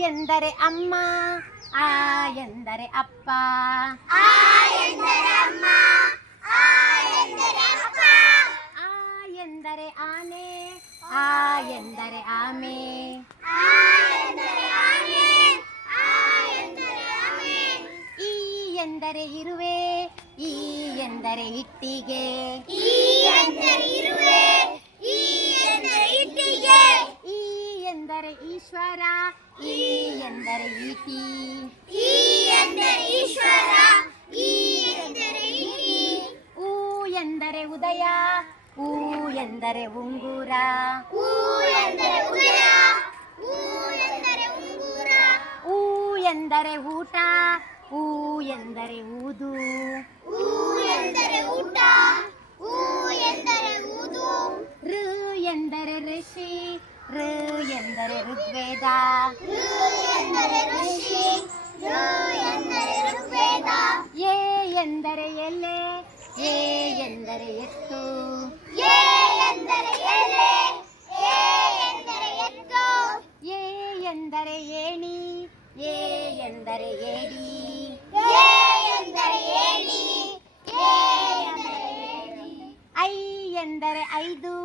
ಎಂದರೆ ಅಮ್ಮ ಆ ಎಂದರೆ ಅಪ್ಪ. ಆ ಎಂದರೆ ಅಮ್ಮ ಆ ಎಂದರೆ ಅಪ್ಪ. ಆ ಎಂದರೆ ಆನೆ ಆ ಎಂದರೆ ಆಮೆ. ಈ ಎಂದರೆ ಇರುವೆ ಈ ಎಂದರೆ ಇಟ್ಟಿಗೆ. ಈ ಎಂದರೆ ಈಶ್ವರ. ಈ ಎಂದರೆ ಈತಿ ಈ ಎಂದರೆ ಈಶ್ವರ. ಈ ಎಂದರೆ ಈತಿ ಊ ಎಂದರೆ ಉದಯ. ಊ ಎಂದರೆ ಉಂಗುರ. ಊ ಎಂದರೆ ಊಟ. ಊ ಎಂದರೆ ಊದು. ಊ ಎಂದರೆ ಊಟ. ಊ ಎಂದರೆ ಊದು. ಋ ಎಂದರೆ ಋಷಿ. ಋ ಎಂದರೆ ಋಗ್ವೇದ. ಎ ಎಂದರೆ ಎಲೆ. ಎ ಎಂದರೆ ಎತ್ತು. ಎ ಎಂದರೆ ಏಣಿ. ಎ ಎಂದರೆ ಏಡಿ. ಐ ಎಂದರೆ ಐದು.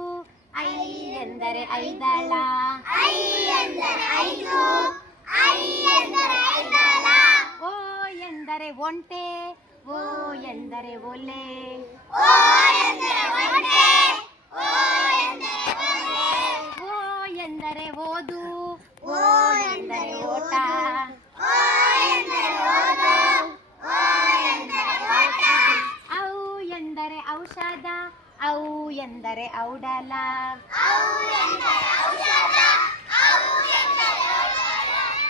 ಐ ಎಂದರೆ ಐದಳ. ಓ ಎಂದರೆ ಒಂಟೆ. ಓ ಎಂದರೆ ಒಲೆ. ಓ ಎಂದರೆ ಓದು. ಓ ಎಂದರೆ ಓಟ. ಔ ಎಂದರೆ ಔಷಧ. ಔ ಎಂದರೆ ಔಡಲ.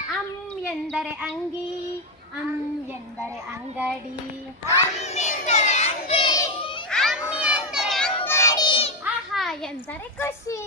ಅಂ ಎಂದರೆ ಅಂಗಿ. ಅಂ ಎಂದರೆ ಅಂಗಡಿ. ಆಹಾ ಎಂದರೆ ಖುಷಿ.